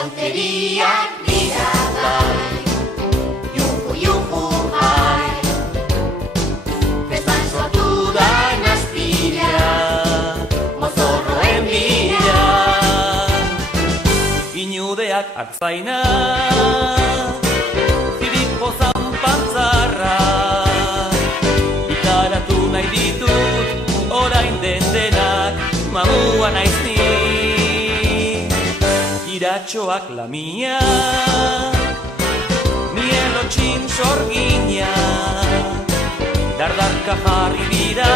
Inauteriak dira bai, juhu juhu hai, festan sortu da nazpila, mozorroen bila. Inudeak artzaina, ziripozan pantzarra, ikaratu nahi ditut, orain den denak, mamua naiz ni. Iratxoak lamia, mielotxin sorgina, dardarka jarri dira,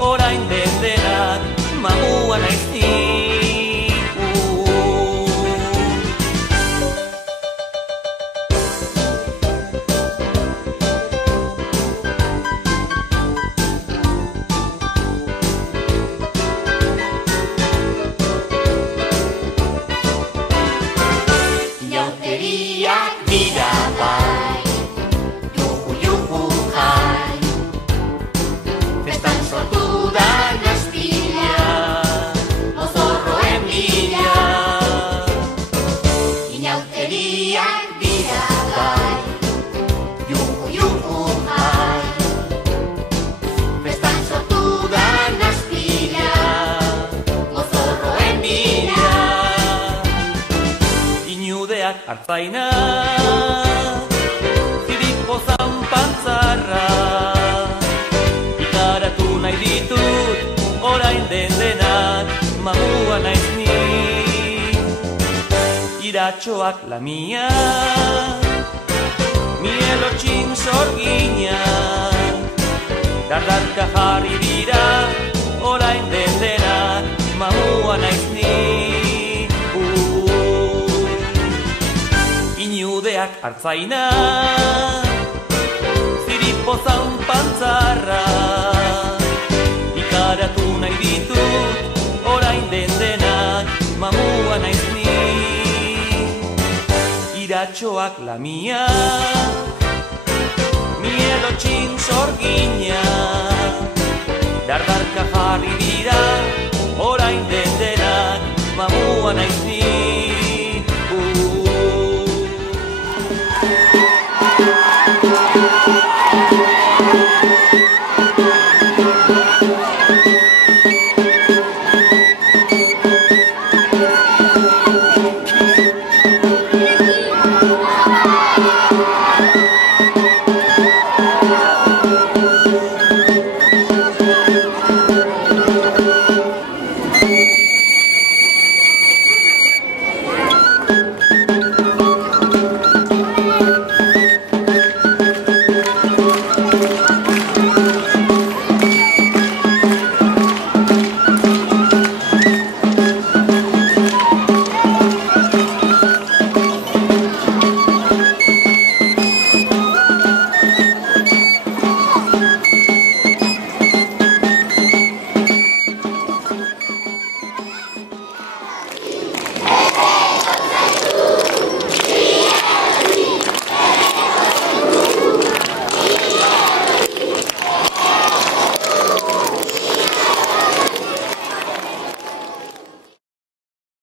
orain den denak, mamua naiz ni. Inauteriak dira bai, juhu juhu hai, festan sortu da nazpila, mozorroen bila. Inauteriak dira bai, juhu juhu hai, festan sortu da nazpila, mozorroen bila. Inudeak artzaina, ziripozan pantzarra, ikaratu nahi ditut, orain den denak, mamua naiz ni. Iratxoak lamia, mielotxin sorgina, dardarka jarri dira, orain den denak, mamua naiz ni. Inudeak artzaina, ziripozan pantzarra, ikaratu nahi ditut, orain den denak, mamua naiz ni. Iratxoak lamia, mielotxin sorgina, dardarka jarri dira, orain den denak, mamua naiz ni.